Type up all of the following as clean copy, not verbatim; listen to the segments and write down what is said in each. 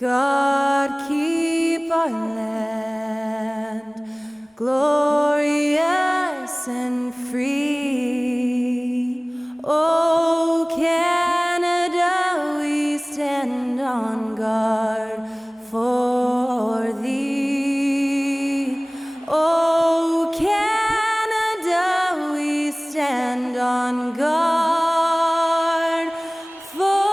God keep our land glorious and free. Oh, Canada, we stand on guard for thee. Oh, Canada, we stand on guard for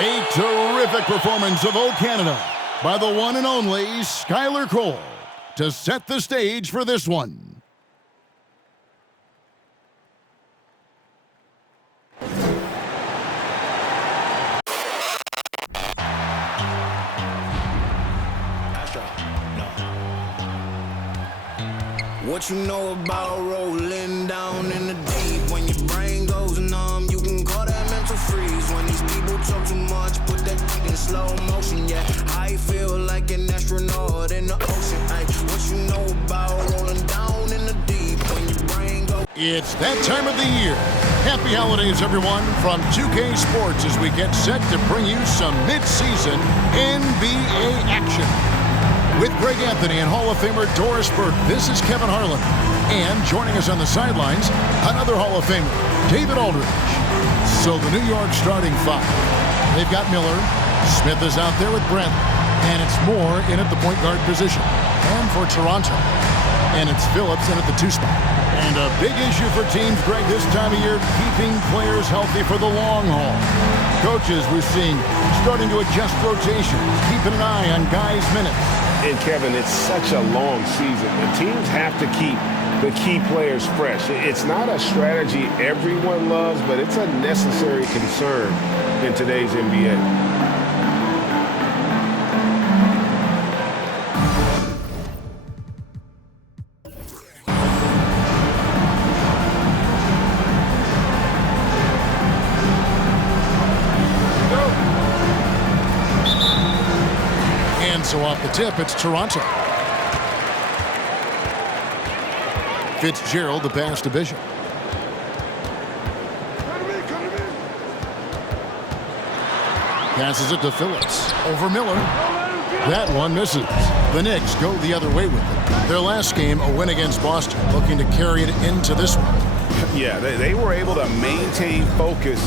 A terrific performance of O Canada by the one and only Skylar Cole to set the stage for this one. What you know about rolling down in the deep? When your brain goes numb, you can call that mental freeze. When these people talk too much, put that in slow motion. Yeah, I feel like an astronaut in the ocean. Ay, what you know about rolling down in the deep? When your brain goes. It's that time of the year. Happy holidays, everyone, from 2K Sports as we get set to bring you some mid-season NBA action. With Greg Anthony and Hall of Famer Doris Burke, this is Kevin Harlan. And joining us on the sidelines, another Hall of Famer, David Aldridge. So the New York starting five. They've got Miller. Smith is out there with Brent. And it's Moore in at the point guard position. And for Toronto. And it's Phillips in at the two spot. And a big issue for teams, Greg, this time of year, keeping players healthy for the long haul. Coaches, we're seeing, starting to adjust rotations, keeping an eye on guys' minutes. And Kevin, it's such a long season. The teams have to keep the key players fresh. It's not a strategy everyone loves, but it's a necessary concern in today's NBA. So off the tip, it's Toronto. Fitzgerald, the pass to Bishop. Passes it to Phillips. Over Miller. That one misses. The Knicks go the other way with it. Their last game, a win against Boston, looking to carry it into this one. Yeah, they were able to maintain focus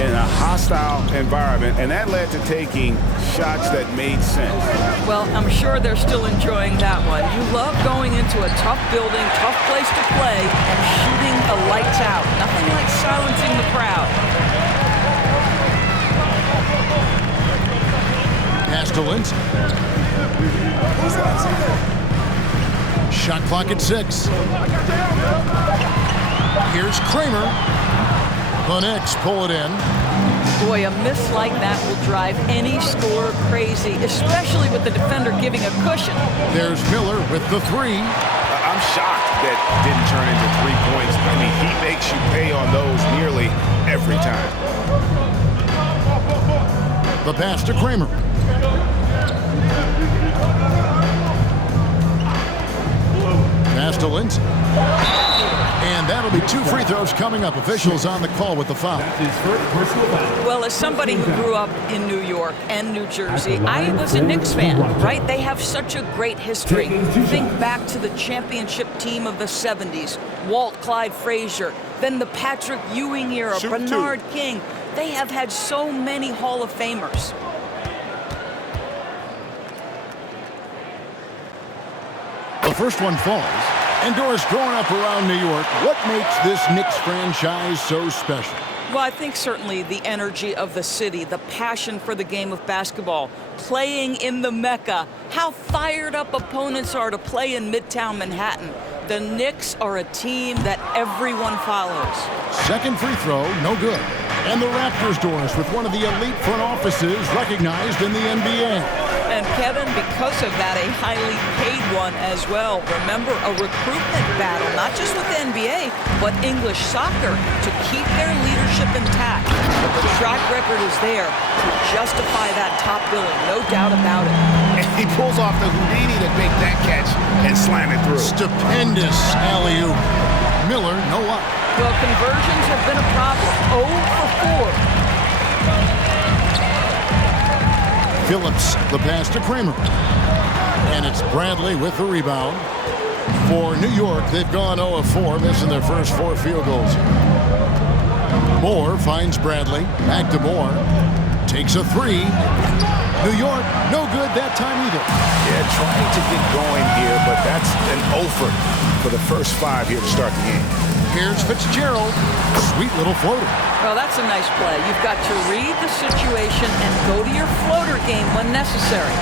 in a hostile environment, and that led to taking shots that made sense. Well, I'm sure they're still enjoying that one. You love going into a tough building, tough place to play, and shooting the lights out. Nothing like silencing the crowd. Pass to Lindsay. Shot clock at 6. Here's Kramer. The Knicks pull it in. Boy, a miss like that will drive any scorer crazy, especially with the defender giving a cushion. There's Miller with the three. I'm shocked that didn't turn into 3 points. I mean, he makes you pay on those nearly every time. The pass to Kramer. Pass to Lindsay. And that'll be 2 free throws coming up. Officials on the call with the foul. Well, as somebody who grew up in New York and New Jersey, I was a Knicks fan, right? They have such a great history. Think back to the championship team of the 70s. Walt Clyde Frazier, then the Patrick Ewing era, Bernard King. They have had so many Hall of Famers. The first one falls. And Doris, growing up around New York, what makes this Knicks franchise so special? Well, I think certainly the energy of the city, the passion for the game of basketball, playing in the Mecca, how fired up opponents are to play in Midtown Manhattan. The Knicks are a team that everyone follows. Second free throw, no good. And the Raptors, Doris, with one of the elite front offices recognized in the NBA. And Kevin, because of that, a highly paid one as well. Remember, a recruitment battle, not just with the NBA, but English soccer to keep their leadership intact. But the track record is there to justify that top billing, no doubt about it. And he pulls off the Houdini to make that catch and slam it through. Stupendous alley-oop. Miller, no luck. Well, conversions have been a problem. 0 for 4. Phillips, the pass to Kramer. And it's Bradley with the rebound. For New York, they've gone 0 of 4, missing their first 4 field goals. Moore finds Bradley. Back to Moore. Takes a 3. New York, no good that time either. Yeah, trying to get going here, but that's an offer for the first 5 here to start the game. Here's Fitzgerald. Sweet little floater. Well, that's a nice play. You've got to read the situation and go to your floater game when necessary.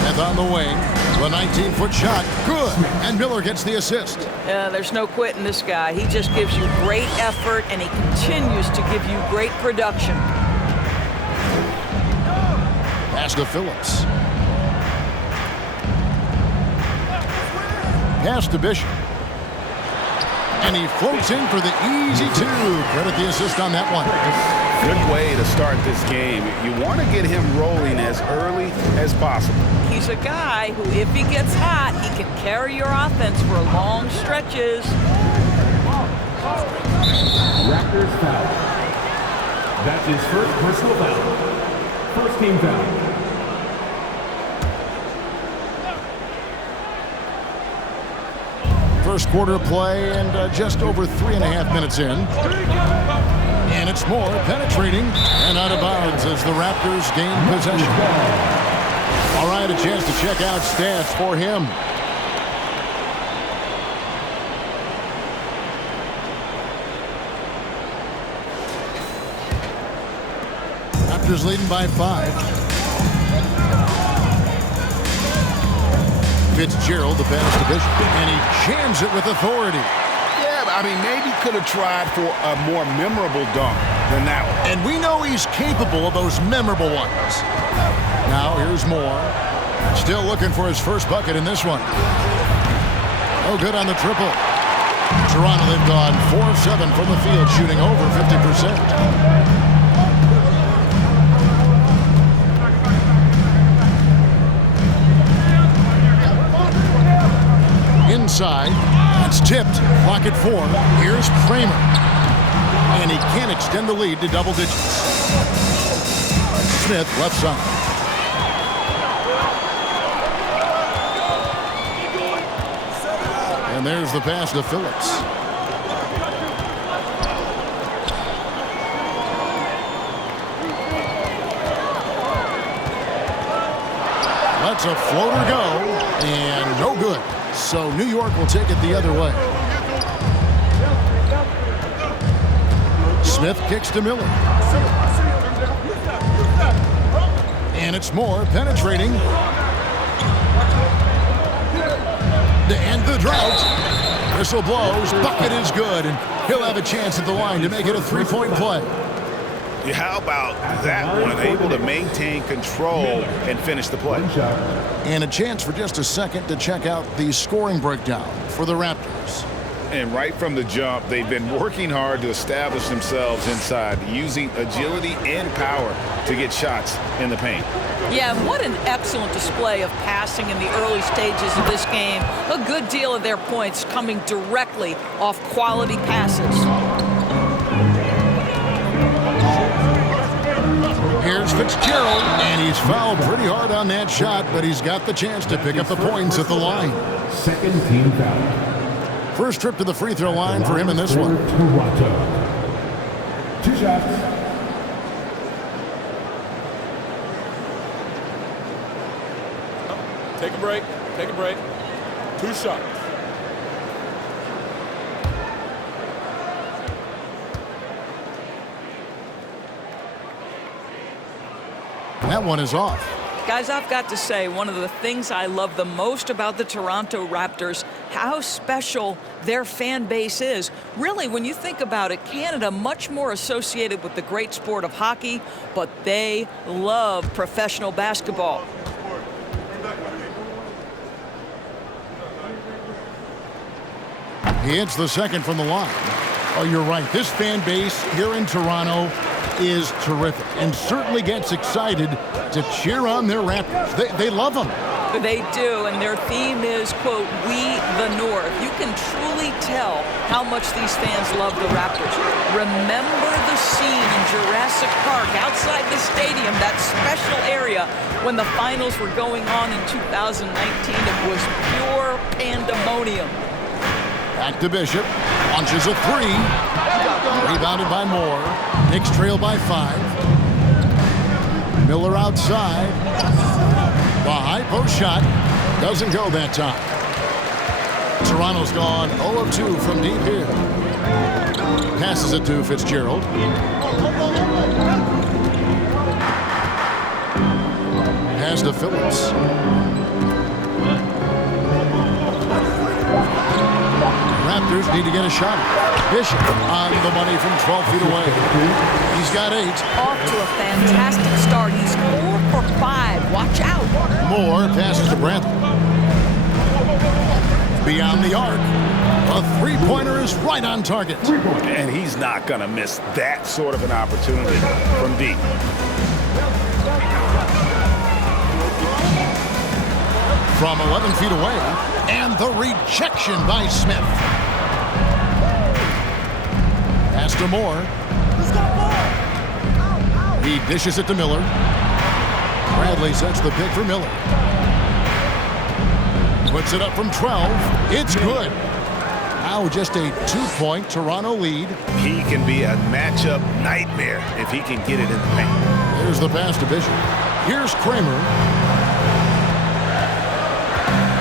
Smith on the wing. The 19-foot shot. Good. And Miller gets the assist. There's no quitting this guy. He just gives you great effort, and he continues to give you great production. Pass to Phillips. Pass to Bishop. And he floats in for the easy 2. Credit the assist on that one. Good way to start this game. You want to get him rolling as early as possible. He's a guy who, if he gets hot, he can carry your offense for long stretches. Raptors foul. That's his first personal foul. First team foul. First quarter play and just over 3.5 minutes in. And it's Moore penetrating and out of bounds as the Raptors gain possession. All right, a chance to check out stats for him. Raptors leading by 5. Fitzgerald, the pass to Bishop, and he jams it with authority. Yeah, I mean, maybe could have tried for a more memorable dunk than that one. And we know he's capable of those memorable ones. Now here's Moore. Still looking for his first bucket in this one. Oh, good on the triple. Toronto, they've gone 4 of 7 from the field, shooting over 50%. Inside, it's tipped. Clock at 4. Here's Kramer. And he can't extend the lead to double digits. Smith, left side. And there's the pass to Phillips. Lets a floater go, and no good. So New York will take it the other way. Smith kicks to Miller. And it's Moore penetrating. To end the drought. Whistle blows. Bucket is good. And he'll have a chance at the line to make it a 3-point play. How about that one? Able to maintain control and finish the play. And a chance for just a second to check out the scoring breakdown for the Raptors. And right from the jump, they've been working hard to establish themselves inside, using agility and power to get shots in the paint. Yeah, what an excellent display of passing in the early stages of this game. A good deal of their points coming directly off quality passes. Here's Fitzgerald, and he's fouled pretty hard on that shot, but he's got the chance to pick up the points at the line. Second team foul. First trip to the free throw line for him in this one. Toronto. 2 shots. Take a break. Take a break. 2 shots. That one is off. Guys, I've got to say, one of the things I love the most about the Toronto Raptors, how special their fan base is. Really, when you think about it, Canada much more associated with the great sport of hockey, but they love professional basketball. He hits the second from the line. Oh, you're right. This fan base here in Toronto is terrific and certainly gets excited to cheer on their Raptors. They love them. They do, and their theme is, quote, "We the North." You can truly tell how much these fans love the Raptors. Remember the scene in Jurassic Park outside the stadium, that special area when the finals were going on in 2019. It was pure pandemonium. Back to Bishop. Launches a three. Rebounded by Moore. Knicks trail by 5. Miller outside. The high post shot doesn't go that time. Toronto's gone 0 of 2 from deep here. Passes it to Fitzgerald. Has to Phillips. Raptors need to get a shot. Bishop on the money from 12 feet away. He's got 8. Off to a fantastic start. He's 4 for 5. Watch out. Moore passes to Brantley. Beyond the arc. A three-pointer is right on target. And he's not going to miss that sort of an opportunity from deep. From 11 feet away. And the rejection by Smith. Pass to Moore. He dishes it to Miller. Bradley sets the pick for Miller. Puts it up from 12. It's good. Now just a 2-point Toronto lead. He can be a matchup nightmare if he can get it in the paint. Here's the pass to Bishop. Here's Kramer.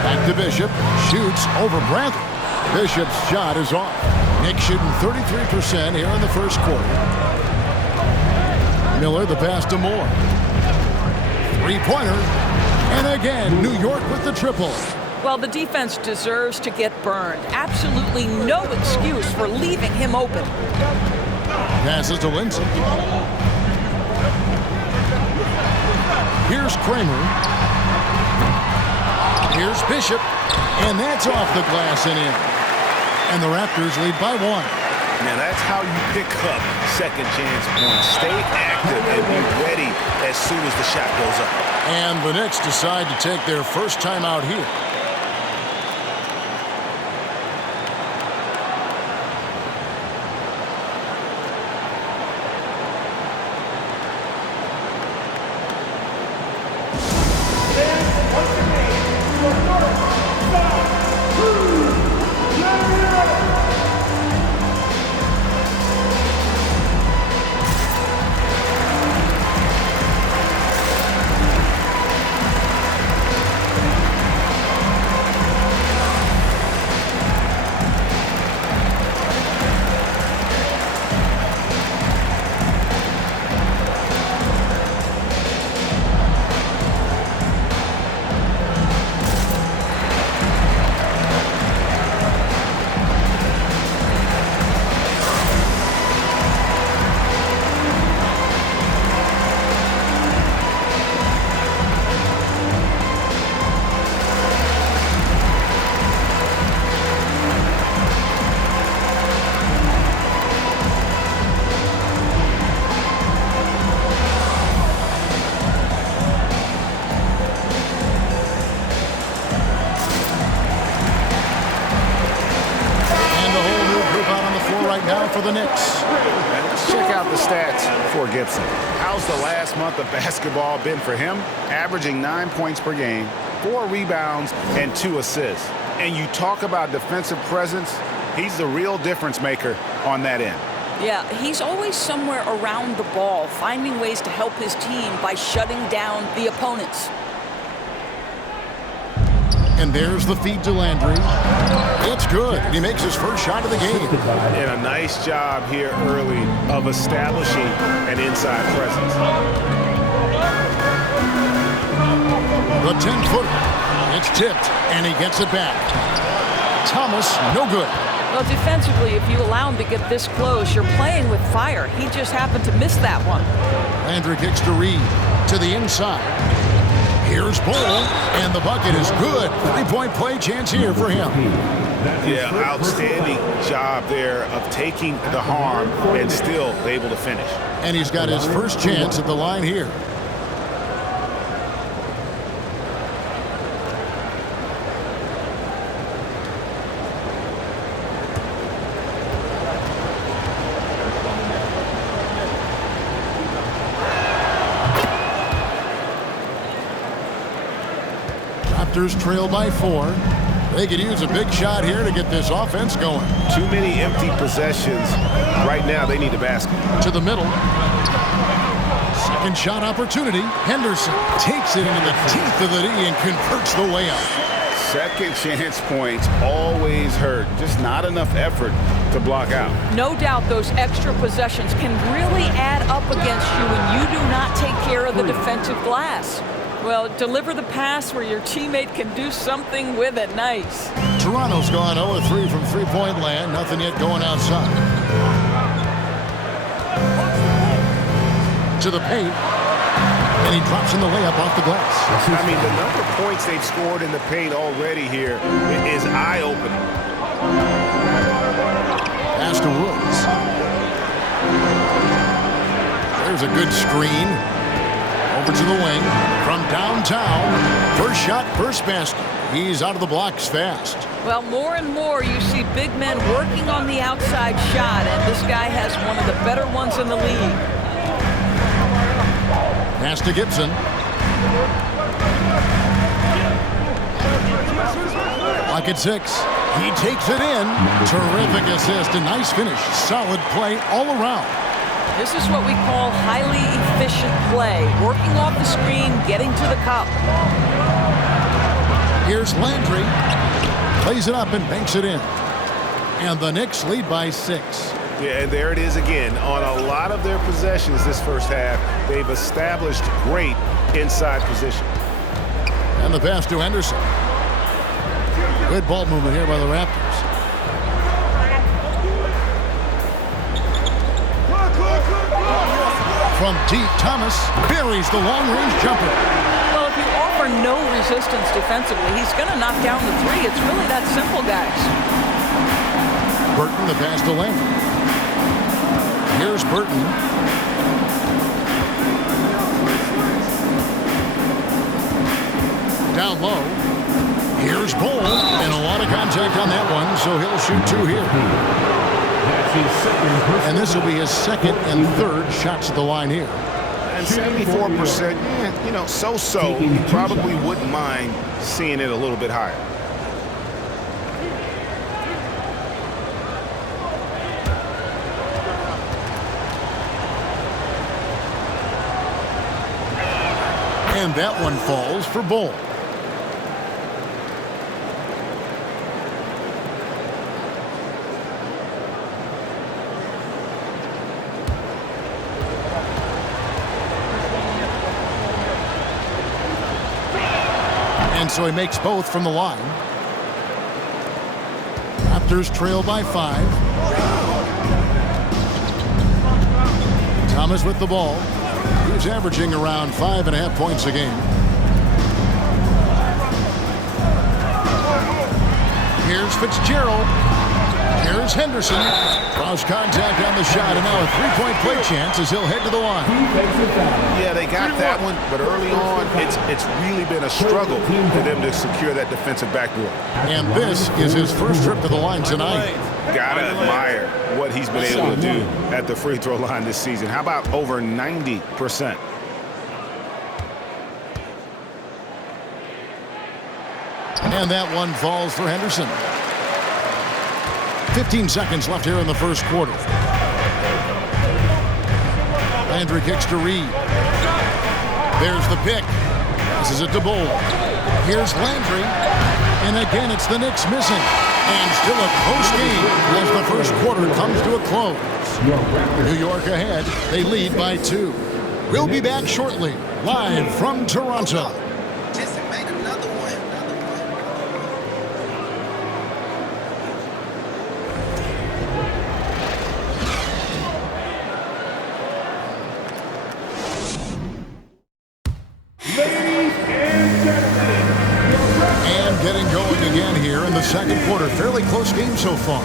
Back to Bishop. Shoots over Brantley. Bishop's shot is off. Knicks shooting 33% here in the first quarter. Miller, the pass to Moore. Three-pointer. And again, New York with the triple. Well, the defense deserves to get burned. Absolutely no excuse for leaving him open. Passes to Lindsay. Here's Kramer. Here's Bishop. And that's off the glass and in. And the Raptors lead by 1. Now that's how you pick up second chance points. Stay active and be ready as soon as the shot goes up. And the Knicks decide to take their first time out here. For the Knicks. Let's check out the stats for Gibson. How's the last month of basketball been for him? Averaging 9 points per game, 4 rebounds, and 2 assists. And you talk about defensive presence, he's the real difference maker on that end. Yeah, he's always somewhere around the ball, finding ways to help his team by shutting down the opponents. And there's the feed to Landry. It's good. He makes his first shot of the game. And a nice job here early of establishing an inside presence. The 10-footer. It's tipped, and he gets it back. Thomas, no good. Well, defensively, if you allow him to get this close, you're playing with fire. He just happened to miss that one. Landry kicks to Reed. To the inside. Here's Bull, and the bucket is good. 3-point play chance here for him. Yeah, outstanding job there of taking the harm and still able to finish. And he's got his first chance at the line here. Raptors trail by 4. They could use a big shot here to get this offense going. Too many empty possessions. Right now, they need a basket. To the middle. Second shot opportunity. Henderson takes it into the teeth of the D and converts the layup. Second chance points always hurt. Just not enough effort to block out. No doubt those extra possessions can really add up against you when you do not take care of the defensive glass. Well, deliver the pass where your teammate can do something with it. Nice. Toronto's gone 0-3 from three-point land. Nothing yet going outside. To the paint. And he drops in the layup off the glass. I mean, the number of points they've scored in the paint already here is eye-opening. Pass to Woods. There's a good screen. Over to the wing. From downtown. First shot, first basket. He's out of the blocks fast. Well, more and more you see big men working on the outside shot, and this guy has one of the better ones in the league. Pass to Gibson. Clock at 6. He takes it in. Terrific assist. A nice finish. Solid play all around. This is what we call highly efficient play. Working off the screen, getting to the cup. Here's Landry. Plays it up and banks it in. And the Knicks lead by 6. Yeah, and there it is again. On a lot of their possessions this first half, they've established great inside position. And the pass to Henderson. Good ball movement here by the Raptors. From deep, Thomas buries the long-range jumper. Well, if you offer no resistance defensively, he's going to knock down the three. It's really that simple, guys. Burton, the pass to Lane. Here's Burton. Down low. Here's Bull. And a lot of contact on that one, so he'll shoot 2 here. And this will be his second and third shots at the line here. And 74%, you know, so-so. You probably wouldn't mind seeing it a little bit higher. And that one falls for Bull. And so he makes both from the line. Raptors trail by 5. Thomas with the ball. He's averaging around 5.5 points a game. Here's Fitzgerald. Here's Henderson. Cross contact on the shot, and now a three-point play chance as he'll head to the line. Yeah, they got that one, but early on, it's really been a struggle for them to secure that defensive backboard. And this is his first trip to the line tonight. Gotta admire what he's been able to do at the free throw line this season. How about over 90%? And that one falls for Henderson. 15 seconds left here in the first quarter. Landry kicks to Reed. There's the pick. Passes it to Bull. Here's Landry. And again, it's the Knicks missing. And still a close game as the first quarter comes to a close. New York ahead. They lead by 2. We'll be back shortly, live from Toronto. Second quarter, fairly close game so far.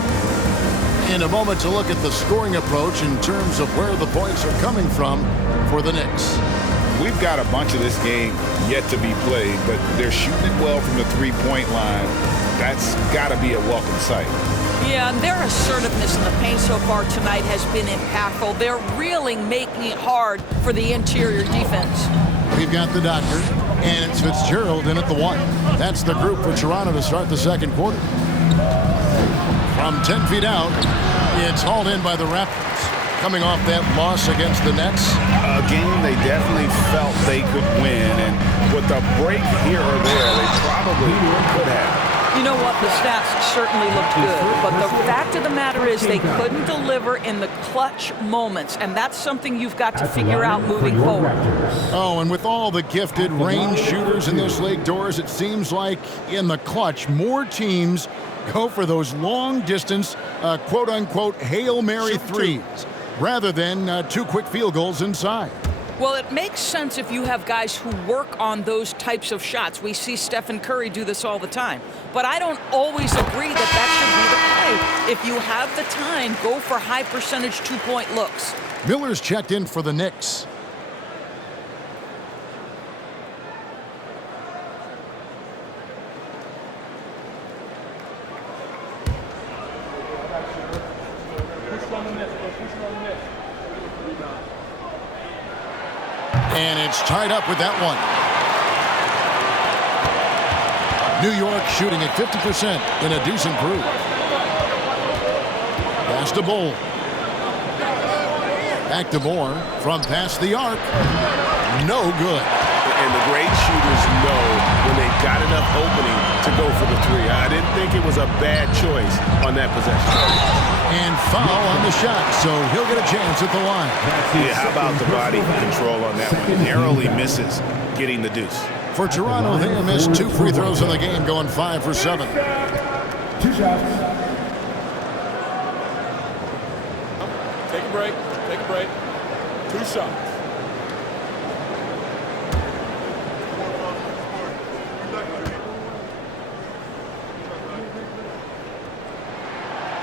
In a moment to look at the scoring approach in terms of where the points are coming from for the Knicks. We've got a bunch of this game yet to be played, but they're shooting it well from the three-point line. That's got to be a welcome sight. Yeah, and their assertiveness in the paint so far tonight has been impactful. They're really making it hard for the interior defense. We've got the doctor. And it's Fitzgerald in at the 1. That's the group for Toronto to start the second quarter. From 10 feet out, it's hauled in by the Raptors. Coming off that loss against the Nets. A game they definitely felt they could win, and with a break here or there, they probably could have. You know what? The stats certainly looked good, but the fact of the matter is they couldn't deliver in the clutch moments, and that's something you've got to figure out moving forward. Oh, and with all the gifted range shooters in this league, Doris, it seems like in the clutch, more teams go for those long-distance, quote-unquote, Hail Mary threes, rather than 2 quick field goals inside. Well, it makes sense if you have guys who work on those types of shots. We see Stephen Curry do this all the time. But I don't always agree that should be the play. If you have the time, go for high-percentage 2-point looks. Miller's checked in for the Knicks. And it's tied up with that one. New York shooting at 50% in a decent group. Pass to Bull. Back to Moore from past the arc. No good. And the great shooters know when they've got enough opening to go for the 3. I didn't think it was a bad choice on that possession. And foul on the shot, so he'll get a chance at the line. Yeah, how about the body control on that one? Narrowly misses getting the deuce. For Toronto, they have missed 2 free throws in the game, going 5 for 7. 2 shots. Take a break. Take a break. 2 shots.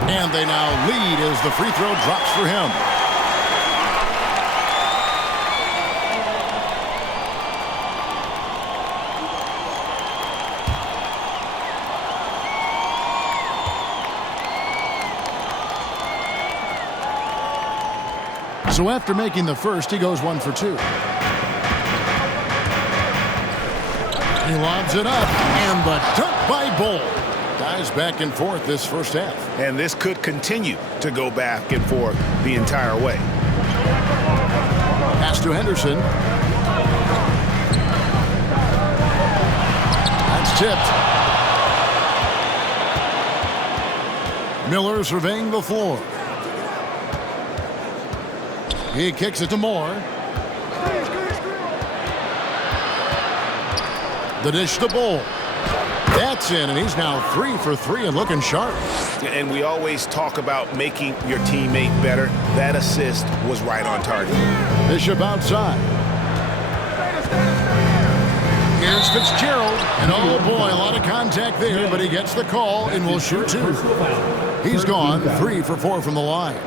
And they now lead as the free throw drops for him. So after making the first, he goes 1 for 2. He lobs it up, and the dunk by Bull. Dives back and forth this first half. And this could continue to go back and forth the entire way. Pass to Henderson. That's tipped. Miller surveying the floor. He kicks it to Moore. The dish to Bull. That's in, and he's now 3 for 3 and looking sharp. And we always talk about making your teammate better. That assist was right on target. Bishop outside. Here's Fitzgerald. And oh boy, a lot of contact there, but he gets the call and will shoot 2. He's gone 3 for 4 from the line.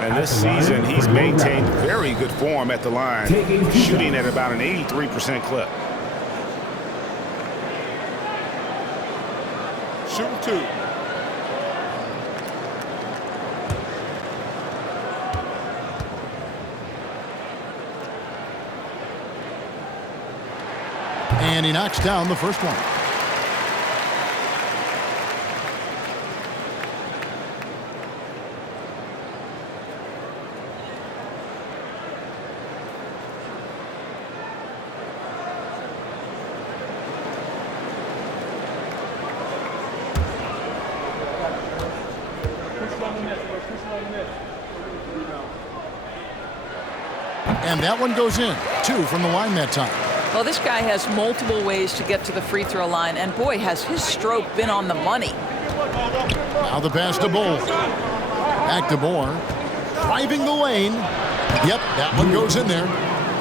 And this season, he's maintained very good form at the line, shooting at about an 83% clip. Shooting 2. And he knocks down the first one. And that one goes in. 2 from the line that time. Well, this guy has multiple ways to get to the free throw line, and boy, has his stroke been on the money. Now the pass to Bull. Back to Moore. Driving the lane. Yep, that one goes in there.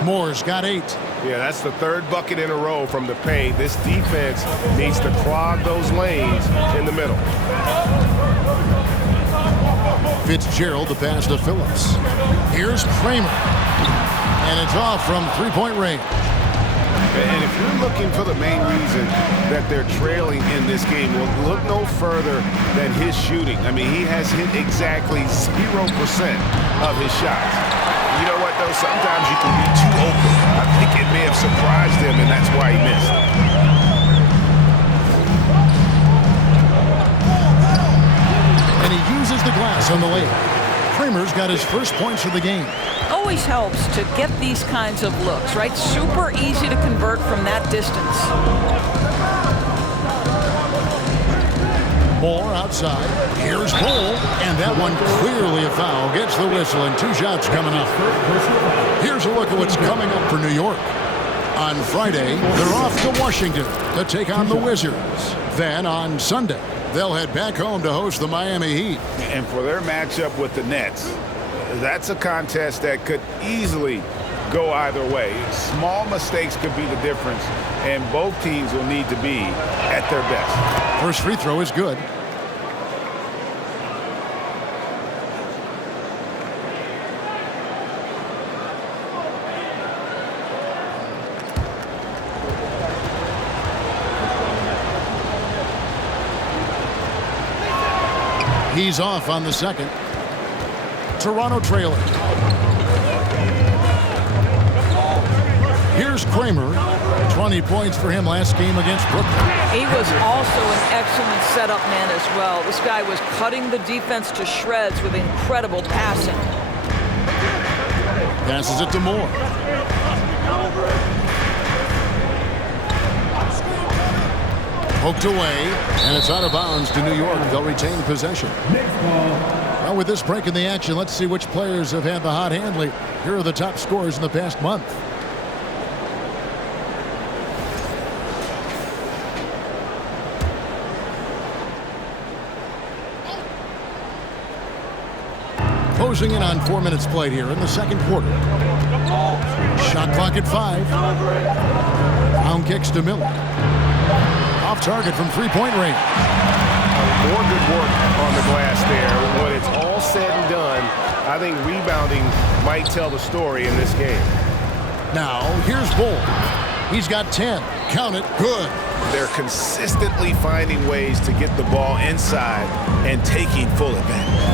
Moore's got 8. Yeah, that's the 3rd bucket in a row from the paint. This defense needs to clog those lanes in the middle. Fitzgerald, the pass to Phillips. Here's Kramer. And it's off from 3-point range. And if you're looking for the main reason that they're trailing in this game, well, look no further than his shooting. I mean, he has hit exactly 0% of his shots. You know what, though? Sometimes you can be too open. I think it may have surprised him, and that's why he missed. And he uses the glass on the layup. Kramer's got his first points of the game. Always helps to get these kinds of looks, right? Super easy to convert from that distance. Moore outside. Here's Bull. And that one clearly a foul. Gets the whistle and 2 shots coming up. Here's a look at what's coming up for New York. On Friday, they're off to Washington to take on the Wizards. Then on Sunday, they'll head back home to host the Miami Heat. And for their matchup with the Nets, that's a contest that could easily go either way. Small mistakes could be the difference, and both teams will need to be at their best. First free throw is good. He's off on the second. Toronto trailing. Here's Kramer. 20 points for him last game against Brooklyn. He was also an excellent setup man as well. This guy was cutting the defense to shreds with incredible passing. Passes it to Moore. Poked away, and it's out of bounds to New York. They'll retain possession. Well, with this break in the action, let's see which players have had the hot hand lately. Here are the top scorers in the past month. Closing in on 4 minutes played here in the second quarter. Shot clock at 5. Pound kicks to Miller. Off target from three-point range. More good work on the glass there. When it's all said and done, I think rebounding might tell the story in this game. Now, here's Bull. He's got 10. Count it. Good. They're consistently finding ways to get the ball inside and taking full advantage.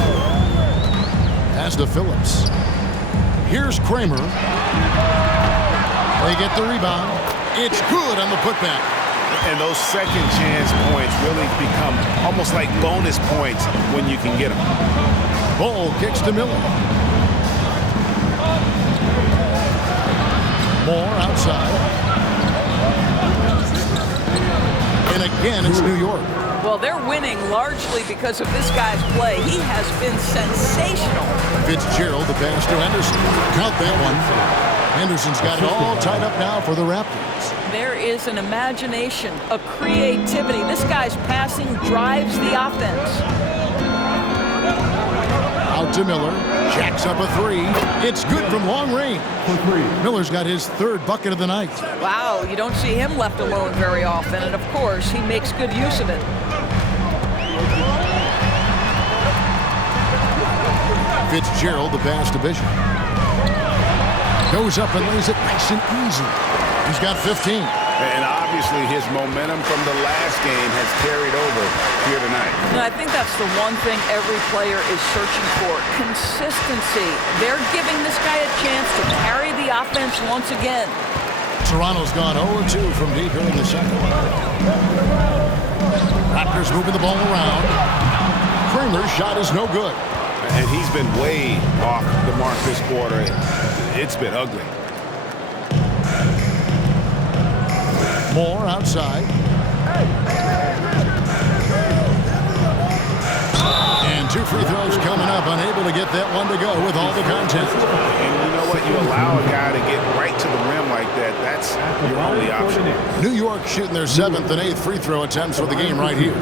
Pass to Phillips. Here's Kramer. They get the rebound. It's good on the putback. And those second chance points really become almost like bonus points when you can get them. Bull kicks to Miller. Moore outside. And again, it's New York. Well, they're winning largely because of this guy's play. He has been sensational. Fitzgerald, the pass to Henderson. Count that one. Henderson's got it all tied up now for the Raptors. There is an imagination, a creativity. This guy's passing drives the offense. Out to Miller. Jacks up a 3. It's good from long range. Miller's got his 3rd bucket of the night. Wow, you don't see him left alone very often, and of course, he makes good use of it. Fitzgerald, the pass to Bishop. Goes up and lays it nice and easy. He's got 15. And obviously his momentum from the last game has carried over here tonight. And I think that's the one thing every player is searching for. Consistency. They're giving this guy a chance to carry the offense once again. Toronto's gone 0-2 from deep here in the second. Raptors moving the ball around. Kramer's shot is no good. And he's been way off the mark this quarter. It's been ugly. Moore outside. And 2 free throws coming up. Unable to get that one to go with all the content. And you know what? You allow a guy to get right to the rim like that. That's your only option. New York shooting their 7th and 8th free throw attempts for the game right here.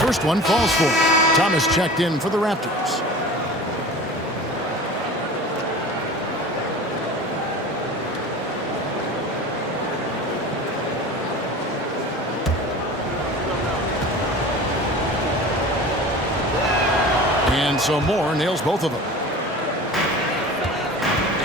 First one falls for him. Thomas checked in for the Raptors. And so Moore nails both of them.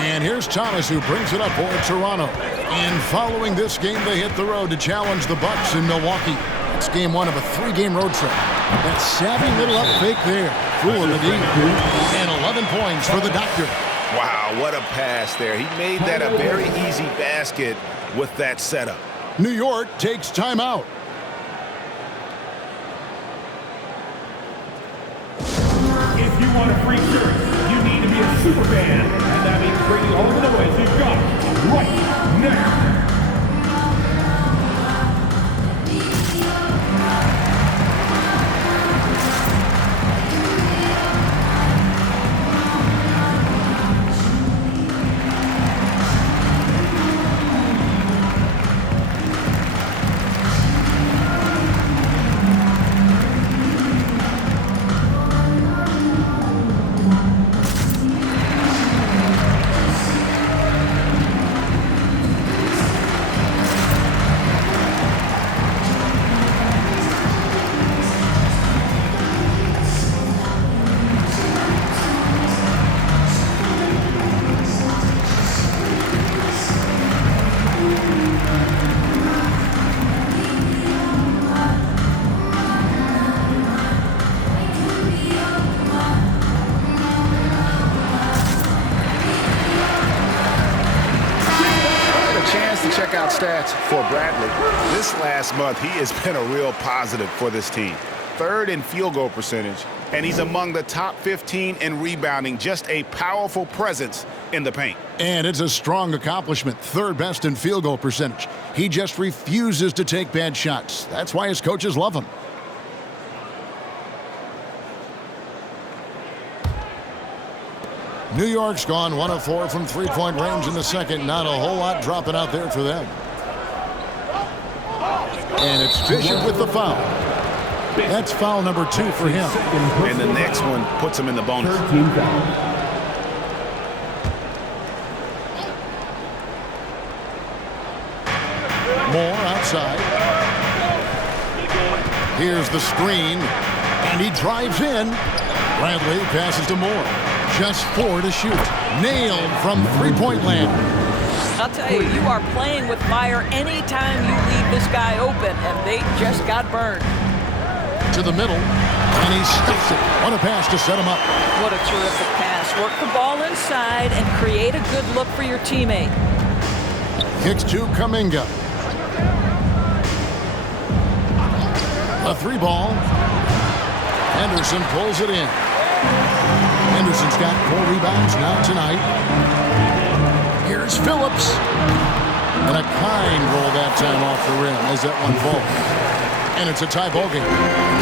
And here's Thomas, who brings it up for Toronto. And following this game, they hit the road to challenge the Bucks in Milwaukee. It's game one of a 3-game road trip. That savvy little up fake there, fooling the D. And 11 points for the Doctor. Wow, what a pass there. He made that a very easy basket with that setup. New York takes timeout. If you want a free shirt, you need to be a super fan, and that means bringing all the noise you've got right now. Stats for Bradley. This last month, he has been a real positive for this team. 3rd in field goal percentage, and he's among the top 15 in rebounding. Just a powerful presence in the paint. And it's a strong accomplishment. 3rd best in field goal percentage. He just refuses to take bad shots. That's why his coaches love him. New York's gone 1 of 4 from three-point range in the second. Not a whole lot dropping out there for them. And it's Fisher with the foul. That's foul number 2 for him. And the next one puts him in the bonus. Moore outside. Here's the screen. And he drives in. Bradley passes to Moore. Just 4 to shoot. Nailed from three-point land. I'll tell you, you are playing with fire anytime you leave this guy open, and they just got burned. To the middle, and he stuffs it. What a pass to set him up. What a terrific pass. Work the ball inside and create a good look for your teammate. Kicks to Kuminga. A 3-ball. Henderson pulls it in. Henderson's got 4 rebounds now tonight. Here's Phillips. And a kind roll that time off the rim as that one falls. And it's a tie ball game.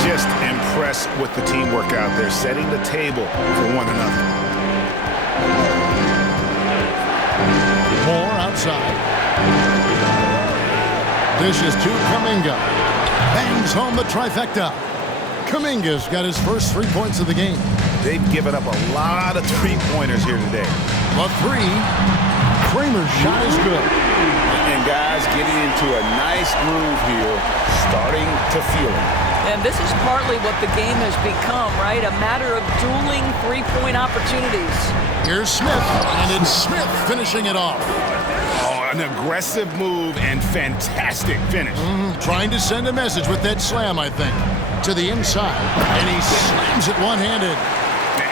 Just impressed with the teamwork out there, setting the table for one another. Moore outside. Dishes to Kuminga. Bangs home the trifecta. Kuminga's got his first 3 points of the game. They've given up a lot of three-pointers here today. A 3. Kramer's shot is good. And guys getting into a nice groove here, starting to feel it. And this is partly what the game has become, right? A matter of dueling three-point opportunities. Here's Smith, and it's Smith finishing it off. Oh, an aggressive move and fantastic finish. Trying to send a message with that slam, I think. To the inside, and he slams it one-handed.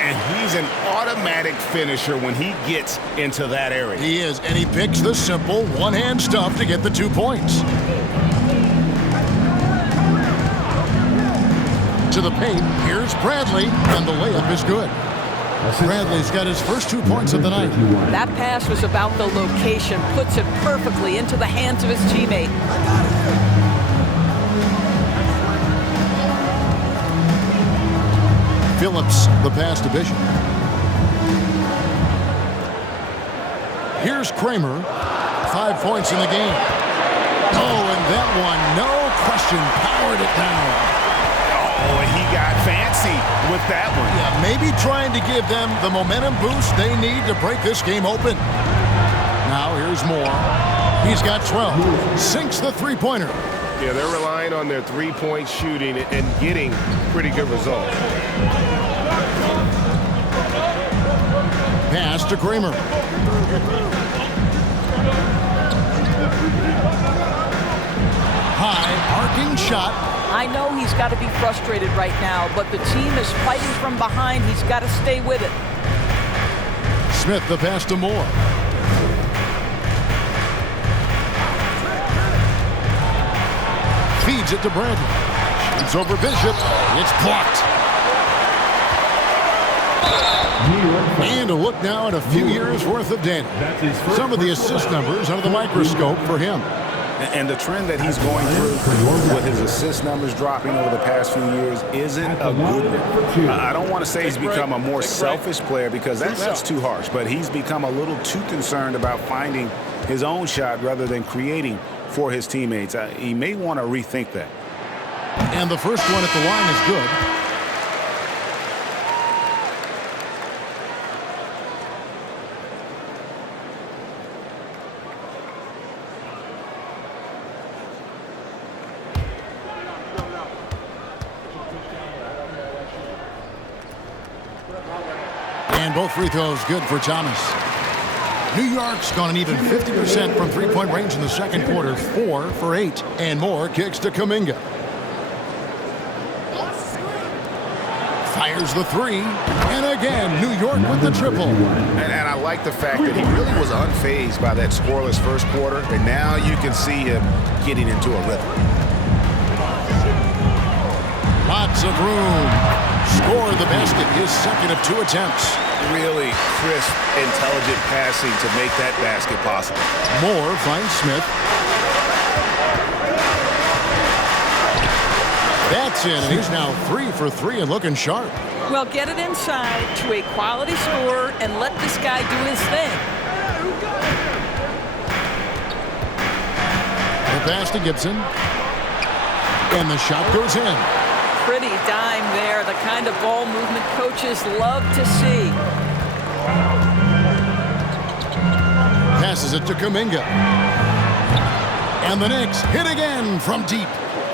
And he's an automatic finisher when he gets into that area. He is, and he picks the simple one-hand stuff to get the 2 points. To the paint, here's Bradley, and the layup is good. Bradley's got his first 2 points of the night. That pass was about the location, puts it perfectly into the hands of his teammate. Phillips, the pass to Bishop. Here's Kramer. 5 points in the game. Oh, and that one, no question, powered it down. Oh, and he got fancy with that one. Yeah, maybe trying to give them the momentum boost they need to break this game open. Now here's Moore. He's got 12. Sinks the three-pointer. Yeah, they're relying on their three-point shooting and getting pretty good results. Pass to Kramer. High arcing shot. I know he's got to be frustrated right now, but the team is fighting from behind. He's got to stay with it. Smith the pass to Moore. Feeds it to Bradley. Shoots over Bishop. It's blocked. And a look now at a few years worth of data. Some of the assist numbers under the microscope for him. And the trend that he's going through with his assist numbers dropping over the past few years isn't a good one. I don't want to say he's become a more selfish player because that's too harsh, but he's become a little too concerned about finding his own shot rather than creating for his teammates. He may want to rethink that. And the first one at the line is good. And both free throws good for Thomas. New York's gone an even 50% from three-point range in the second quarter, 4 for 8. And more kicks to Kuminga. Fires the three. And again, New York with the triple. And I like the fact that he really was unfazed by that scoreless first quarter. And now you can see him getting into a rhythm. Lots of room. Score the basket, his second of 2 attempts. Really crisp, intelligent passing to make that basket possible. Moore finds Smith. That's in, and he's now 3 for 3 and looking sharp. Well, get it inside to a quality scorer and let this guy do his thing. The pass to Gibson. And the shot goes in. Pretty dime there, the kind of ball movement coaches love to see. Passes it to Kuminga. And the Knicks hit again from deep.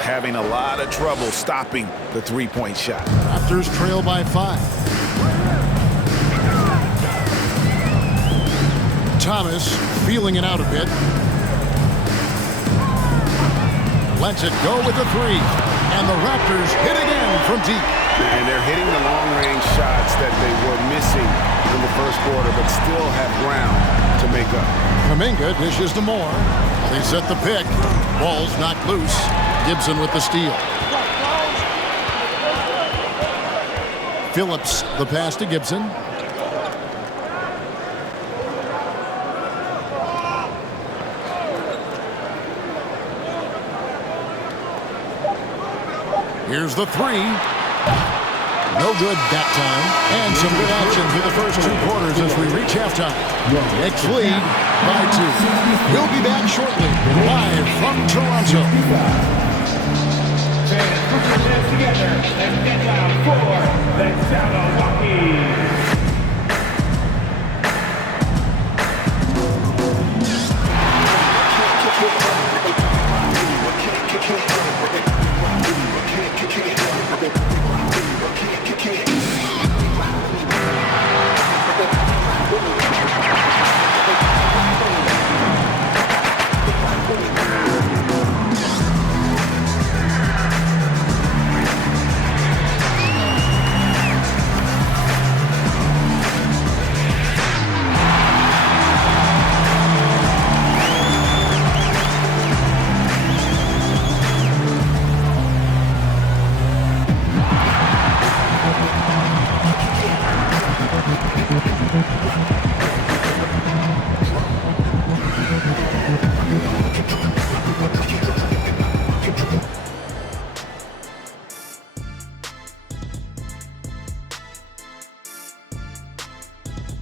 Having a lot of trouble stopping the three-point shot. Raptors trail by 5. Thomas feeling it out a bit. Lets it go with the 3. And the Raptors hit again from deep. And they're hitting the long-range shots that they were missing in the first quarter, but still have ground to make up. Kuminga dishes to Moore. They set the pick. Ball's knocked loose. Gibson with the steal. Phillips, the pass to Gibson. Here's the 3. No good that time. And some good action through the first 2 quarters as we reach halftime. Knicks lead by 2. We'll be back shortly, live from Toronto. Fans, put your hands together and get loud for the Milwaukee.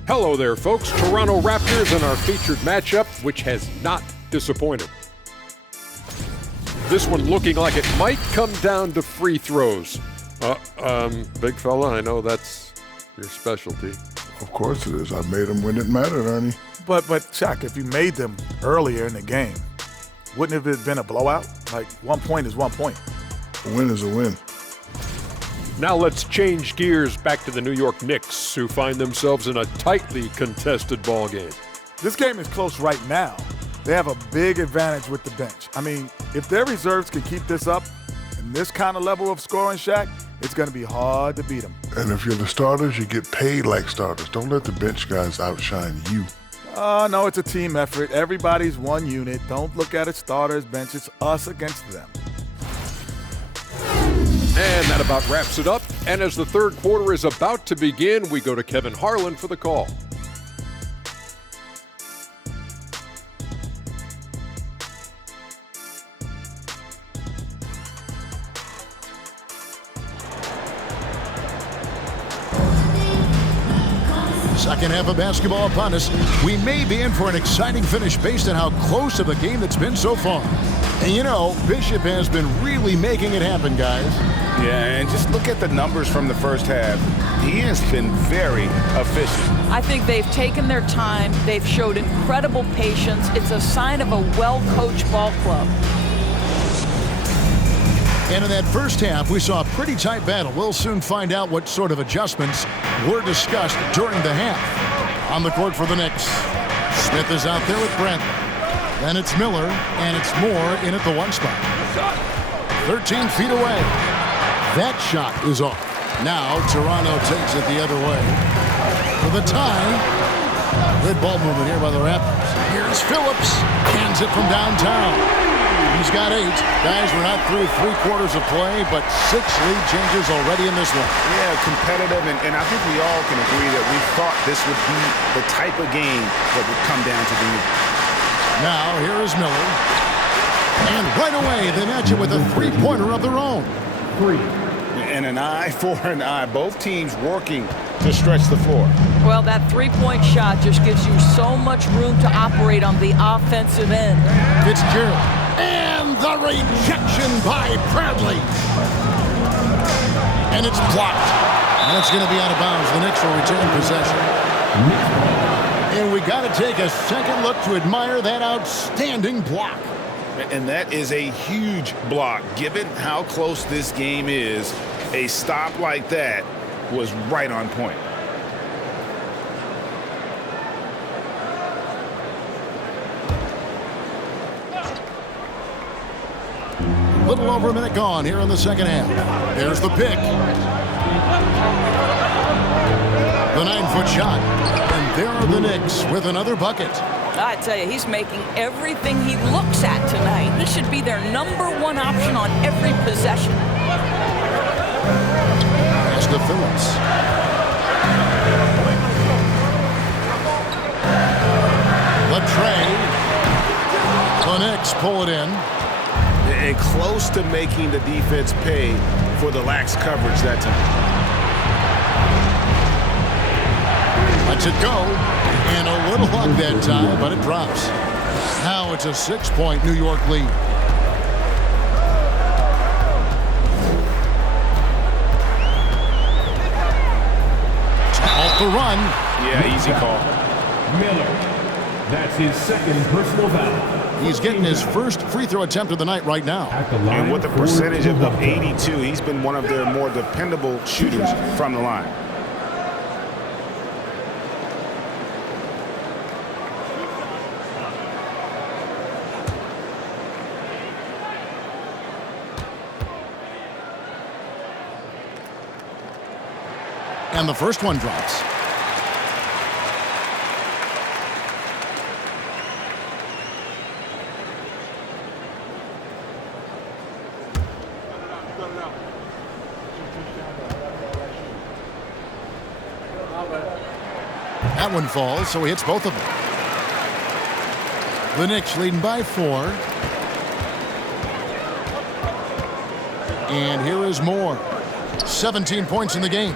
Hello there, folks. Toronto Raptors in our featured matchup, which has not disappointed. This one looking like it might come down to free throws. Big fella, I know that's your specialty. Of course it is. I made them when it mattered, Ernie. But Shaq, if you made them earlier in the game, wouldn't it have been a blowout? Like, 1 point is 1 point. A win is a win. Now let's change gears back to the New York Knicks, who find themselves in a tightly contested ball game. This game is close right now. They have a big advantage with the bench. I mean, if their reserves can keep this up and this kind of level of scoring, Shaq, it's going to be hard to beat them. And if you're the starters, you get paid like starters. Don't let the bench guys outshine you. No, it's a team effort. Everybody's one unit. Don't look at it starters, bench. It's us against them. And that about wraps it up. And as the third quarter is about to begin, we go to Kevin Harlan for the call. Second half of basketball upon us. We may be in for an exciting finish based on how close of a game that's been so far. And you know, Bishop has been really making it happen, guys. Yeah, and just look at the numbers from the first half. He has been very efficient. I think they've taken their time. They've showed incredible patience. It's a sign of a well-coached ball club. And in that first half, we saw a pretty tight battle. We'll soon find out what sort of adjustments were discussed during the half. On the court for the Knicks, Smith is out there with Brent. Then it's Miller, and it's Moore in at the one spot. 13 feet away. That shot is off. Now Toronto takes it the other way. For the tie, good ball movement here by the Raptors. Here's Phillips. Hands it from downtown. He's got 8. Guys, we're not through 3 quarters of play, but 6 lead changes already in this one. Yeah, competitive, and I think we all can agree that we thought this would be the type of game that would come down to the end. Now, here is Miller. And right away, they match it with a 3-pointer of their own. 3. And an eye for an eye. Both teams working to stretch the floor. Well, that 3-point shot just gives you so much room to operate on the offensive end. Fitzgerald. And the rejection by Bradley. And it's blocked. And it's going to be out of bounds. The Knicks will retain possession. And we got to take a second look to admire that outstanding block. And that is a huge block. Given how close this game is, a stop like that was right on point. Little over a minute gone here in the second half. There's the pick. The 9-foot shot. And there are the Knicks with another bucket. I tell you, he's making everything he looks at tonight. He should be their #1 option on every possession. Pass to Phillips. The tray. The Knicks pull it in. And close to making the defense pay for the lax coverage that time. Lets it go. And a little luck that time, but it drops. Now it's a 6-point New York lead. Off the run. Yeah, easy call. Miller. That's his second personal foul. He's getting his first free throw attempt of the night right now. And with a percentage of 82, he's been one of their more dependable shooters from the line. And the first one drops. That one falls, so he hits both of them. The Knicks leading by 4. And here is Moore. 17 points in the game.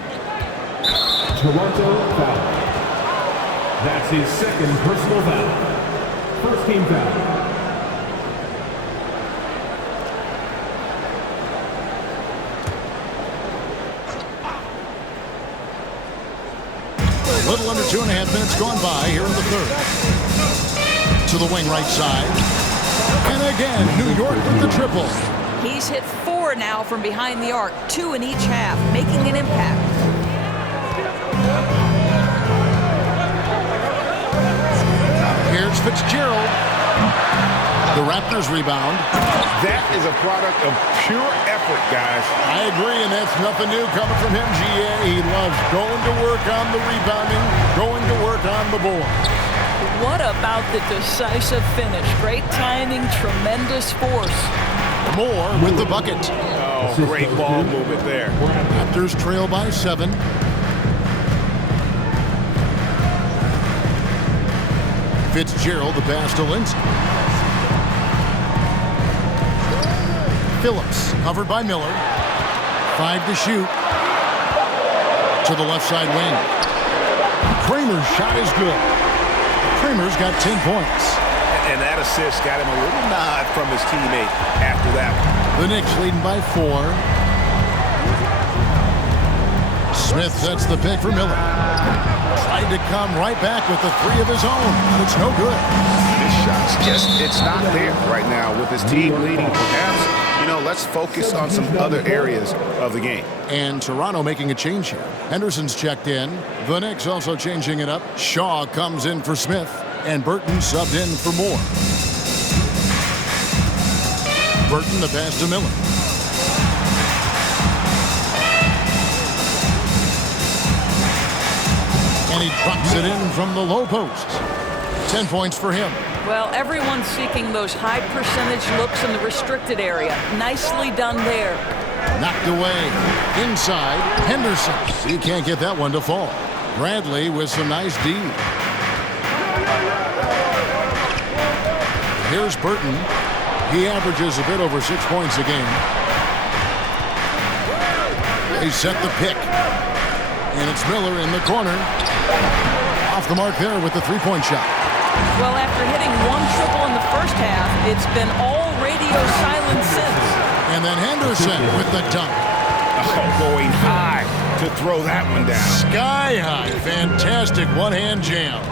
Toronto foul. That's his second personal foul. First team foul. A little under 2.5 minutes gone by here in the third. To the wing right side. And again, New York with the triple. He's hit 4 now from behind the arc, 2 in each half, making an impact. Here's Fitzgerald. The Raptors rebound. That is a product of pure effort, guys. I agree, and that's nothing new coming from him, GA. He loves going to work on the rebounding, going to work on the board. What about the decisive finish? Great timing, tremendous force. Moore with the bucket. Oh, great ball movement there. Raptors trail by 7. Fitzgerald, the pass to Lindsay. Phillips, covered by Miller. 5 to shoot. To the left side wing. Kramer's shot is good. Kramer's got 10 points. And that assist got him a little nod from his teammate after that one. The Knicks leading by 4. Smith sets the pick for Miller. Tried to come right back with the 3 of his own, but it's no good. This shot's just, it's not there right now with his team leading. Perhaps, let's focus on some other areas of the game. And Toronto making a change here. Henderson's checked in. The Knicks also changing it up. Shaw comes in for Smith, and Burton subbed in for Moore. Burton, the pass to Miller. And he drops it in from the low post. 10 points for him. Well, everyone's seeking those high percentage looks in the restricted area. Nicely done there. Knocked away. Inside, Henderson. He can't get that one to fall. Bradley with some nice D. Here's Burton. He averages a bit over 6 points a game. They set the pick. And it's Miller in the corner. Off the mark there with the three-point shot. Well, after hitting 1 triple in the first half, it's been all radio silence since. And then Henderson with the dunk. Going high to throw that one down. Sky high. Fantastic one-hand jam.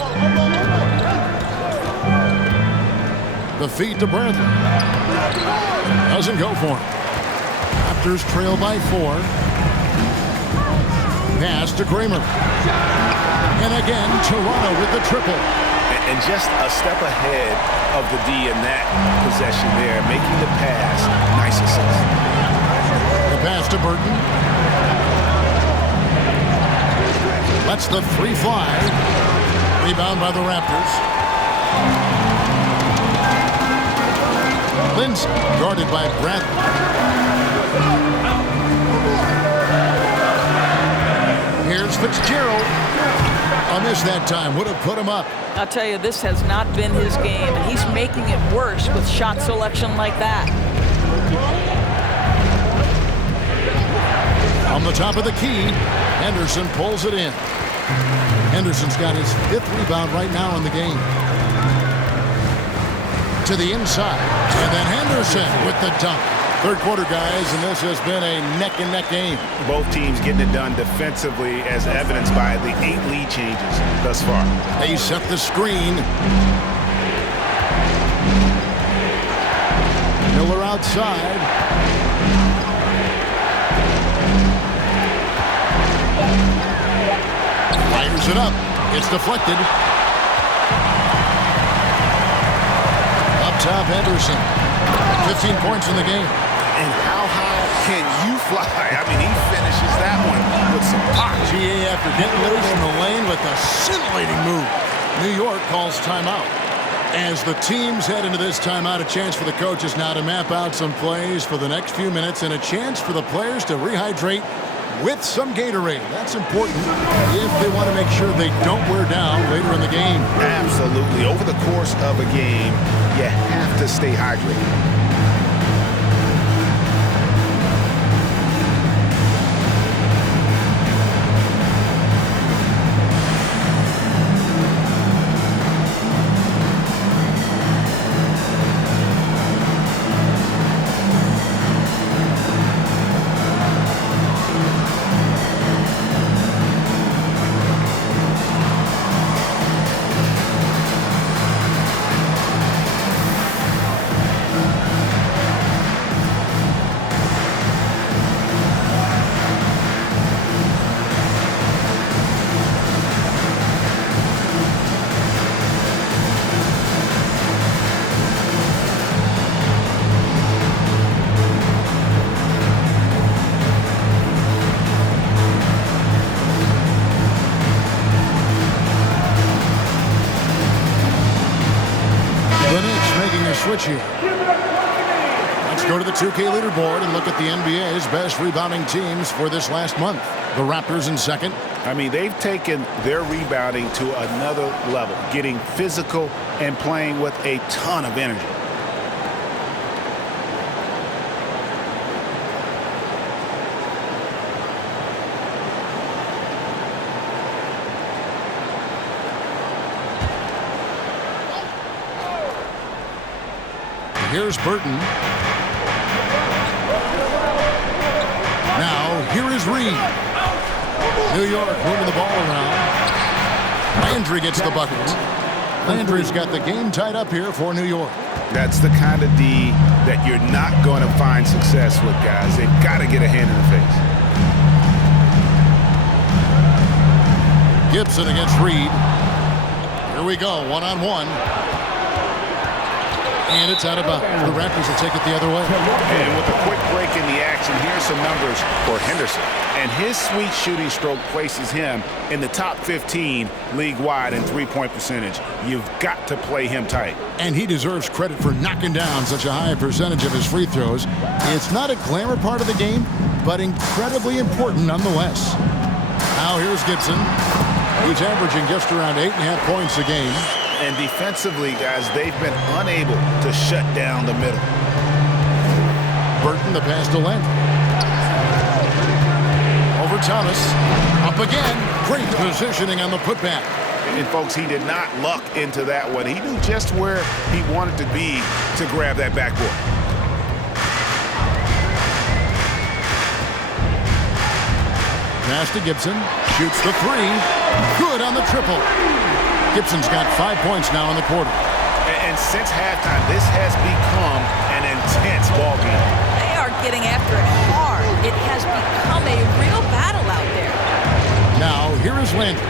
The feed to Bradley. Doesn't go for him. Raptors trail by 4. Pass to Kramer. And again, Toronto with the triple. And just a step ahead of the D in that possession there, making the pass. Nice assist. The pass to Burton. Lets the 3 fly. Rebound by the Raptors. Lindsay guarded by Bradley. Here's Fitzgerald. A miss that time. Would have put him up. I'll tell you, this has not been his game, and he's making it worse with shot selection like that. On the top of the key, Henderson pulls it in. Henderson's got his 5th rebound right now in the game. To the inside, and then Henderson with the dunk. Third quarter, guys, and this has been a neck-and-neck game. Both teams getting it done defensively, as evidenced by the 8 lead changes thus far. They set the screen. Miller outside. Fires it up. It's deflected. Up top, Henderson. 15 points in the game. And how high can you fly? I mean, he finishes that one with some pop. GA after getting loose in the lane with a scintillating move. New York calls timeout. As the teams head into this timeout, a chance for the coaches now to map out some plays for the next few minutes and a chance for the players to rehydrate with some Gatorade. That's important if they want to make sure they don't wear down later in the game. Absolutely. Over the course of a game, you have to stay hydrated. switch here. Let's go to the 2K leaderboard and look at the NBA's best rebounding teams for this last month. The Raptors in second. I mean, they've taken their rebounding to another level, getting physical and playing with a ton of energy. Here's Burton. Now, here is Reed. New York moving the ball around. Landry gets the bucket. Landry's got the game tied up here for New York. That's the kind of D that you're not going to find success with, guys. They've got to get a hand in the face. Gibson against Reed. Here we go, one-on-one. And it's out of bounds. The Raptors will take it the other way. And with a quick break in the action, here's some numbers for Henderson. And his sweet shooting stroke places him in the top 15 league-wide in three-point percentage. You've got to play him tight. And he deserves credit for knocking down such a high percentage of his free throws. It's not a glamour part of the game, but incredibly important nonetheless. Now here's Gibson. He's averaging just around 8.5 points a game. And defensively, guys, they've been unable to shut down the middle. Burton, the pass to Landry. Over Thomas. Up again. Great positioning on the putback. And, folks, he did not luck into that one. He knew just where he wanted to be to grab that backboard. Pass to Gibson. Shoots the three. Good on the triple. Gibson's got 5 points now in the quarter. And since halftime, this has become an intense ball game. They are getting after it hard. It has become a real battle out there. Now, here is Landry.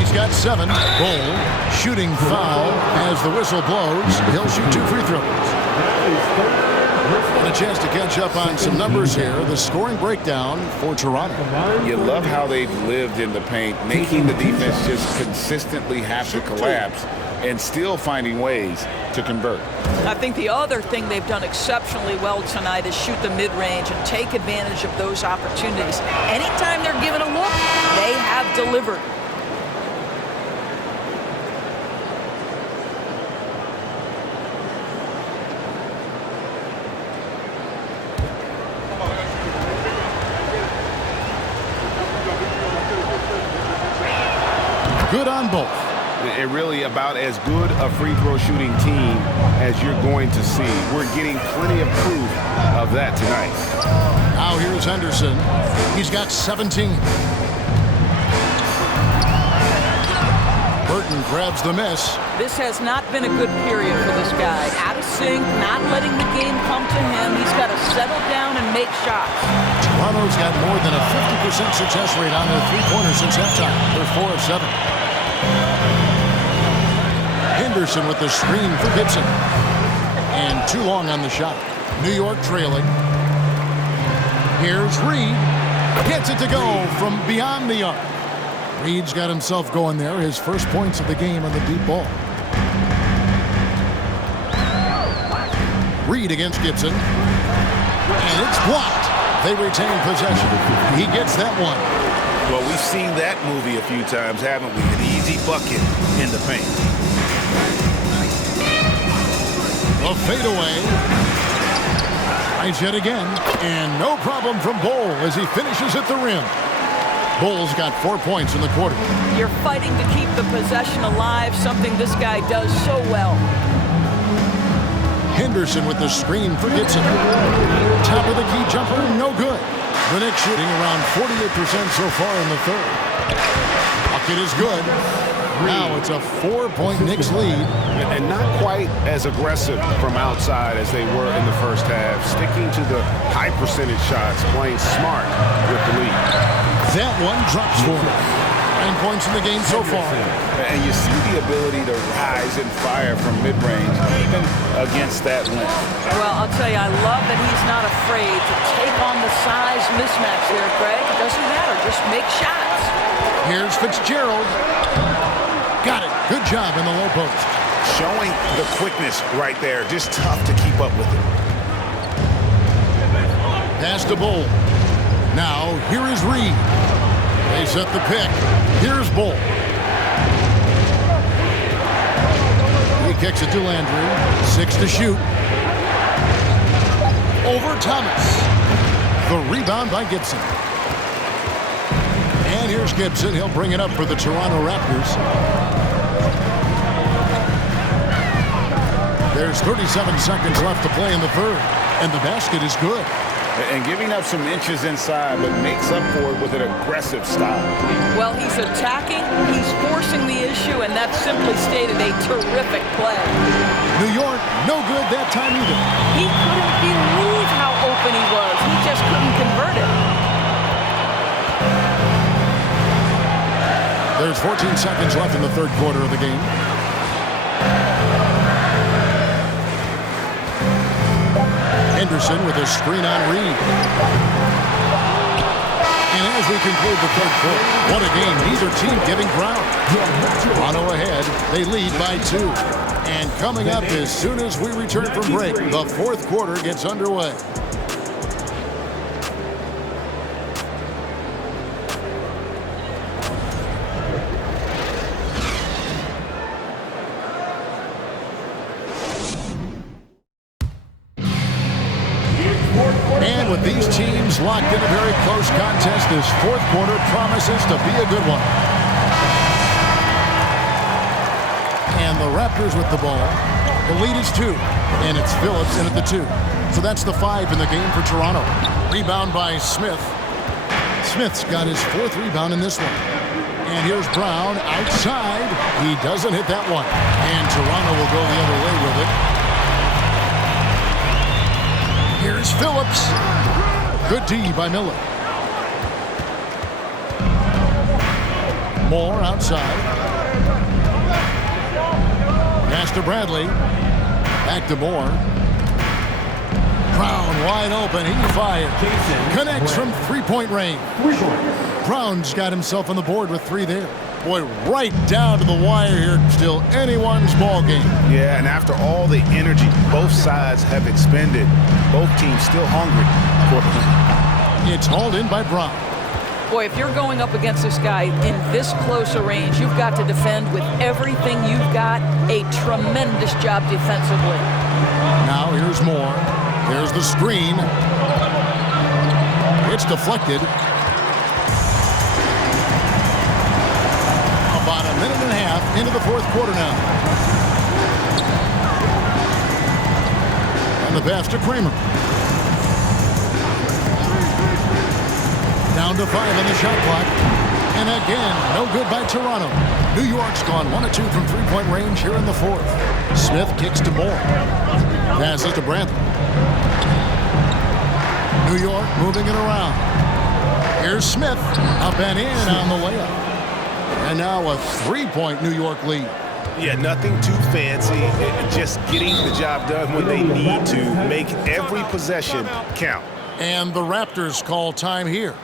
He's got 7. Bull, shooting foul as the whistle blows. He'll shoot 2 free throws. And a chance to catch up on some numbers here. The scoring breakdown for Toronto. You love how they've lived in the paint, making the defense just consistently have to collapse and still finding ways to convert. I think the other thing they've done exceptionally well tonight is shoot the mid-range and take advantage of those opportunities. Anytime they're given a look, they have delivered. Good on both. It really about as good a free throw shooting team as you're going to see. We're getting plenty of proof of that tonight. Now here's Henderson. He's got 17. Burton grabs the miss. This has not been a good period for this guy. Out of sync, not letting the game come to him. He's got to settle down and make shots. Toronto's got more than a 50% success rate on their three-pointers since halftime. They're 4 of 7. Henderson with the screen for Gibson. And too long on the shot. New York trailing. Here's Reed. Gets it to go from beyond the arc. Reed's got himself going there. His first points of the game on the deep ball. Reed against Gibson. And it's blocked. They retain possession. He gets that one. Well, we've seen that movie a few times, haven't we? An easy bucket in the paint. A fadeaway. Tries yet again. And no problem from Bull as he finishes at the rim. Bull's got 4 points in the quarter. You're fighting to keep the possession alive, something this guy does so well. Henderson with the screen for Gibson. Top of the key jumper, no good. The Knicks shooting around 48% so far in the third. Bucket is good. Now it's a 4-point Knicks lead. And not quite as aggressive from outside as they were in the first half. Sticking to the high percentage shots, playing smart with the lead. That one drops for him. 9 points in the game so far. And you see the ability to rise and fire from mid-range, even against that length. Well, I'll tell you, I love that he's not afraid to take on the size mismatch there, Greg. It doesn't matter. Just make shots. Here's Fitzgerald. Got it. Good job in the low post. Showing the quickness right there. Just tough to keep up with it. Pass to Bull. Now, here is Reed. They set the pick. Here's Bull. He kicks it to Landry. 6 to shoot. Over Thomas. The rebound by Gibson. And here's Gibson. He'll bring it up for the Toronto Raptors. There's 37 seconds left to play in the third. And the basket is good. And giving up some inches inside, but makes up for it with an aggressive style. Well, he's attacking, he's forcing the issue, and that's simply stated a terrific play. New York, no good that time either. He couldn't believe how open he was. He just couldn't convert it. There's 14 seconds left in the third quarter of the game. Henderson with a screen on Reed. And as we conclude the third quarter, what a game. Neither team giving ground. Toronto ahead. They lead by 2. And coming up as soon as we return from break, the fourth quarter gets underway. And with these teams locked in a very close contest, this fourth quarter promises to be a good one. And the Raptors with the ball. The lead is 2, and it's Phillips in at the 2. So that's the 5 in the game for Toronto. Rebound by Smith. Smith's got his 4th rebound in this one. And here's Brown outside. He doesn't hit that one. And Toronto will go the other way with it. Here's Phillips. Good D by Miller. Moore outside. Pass to Bradley. Back to Moore. Brown wide open. He fired. Connects from three-point range. Brown's got himself on the board with 3 there. Boy, right down to the wire here. Still anyone's ball game. Yeah, and after all the energy both sides have expended, both teams still hungry for the win. It's hauled in by Brown. Boy, if you're going up against this guy in this close a range, you've got to defend with everything you've got. A tremendous job defensively. Now here's Moore. There's the screen. It's deflected. About a minute and a half into the fourth quarter now. And the pass to Kramer. Down to 5 on the shot clock. And again, no good by Toronto. New York's gone 1 of 2 from three-point range here in the fourth. Smith kicks to Moore. Passes to Bradley. New York moving it around. Here's Smith. Up and in on the layup. And now a 3-point New York lead. Yeah, nothing too fancy. Just getting the job done when they need to. Make every possession count. And the Raptors call time here.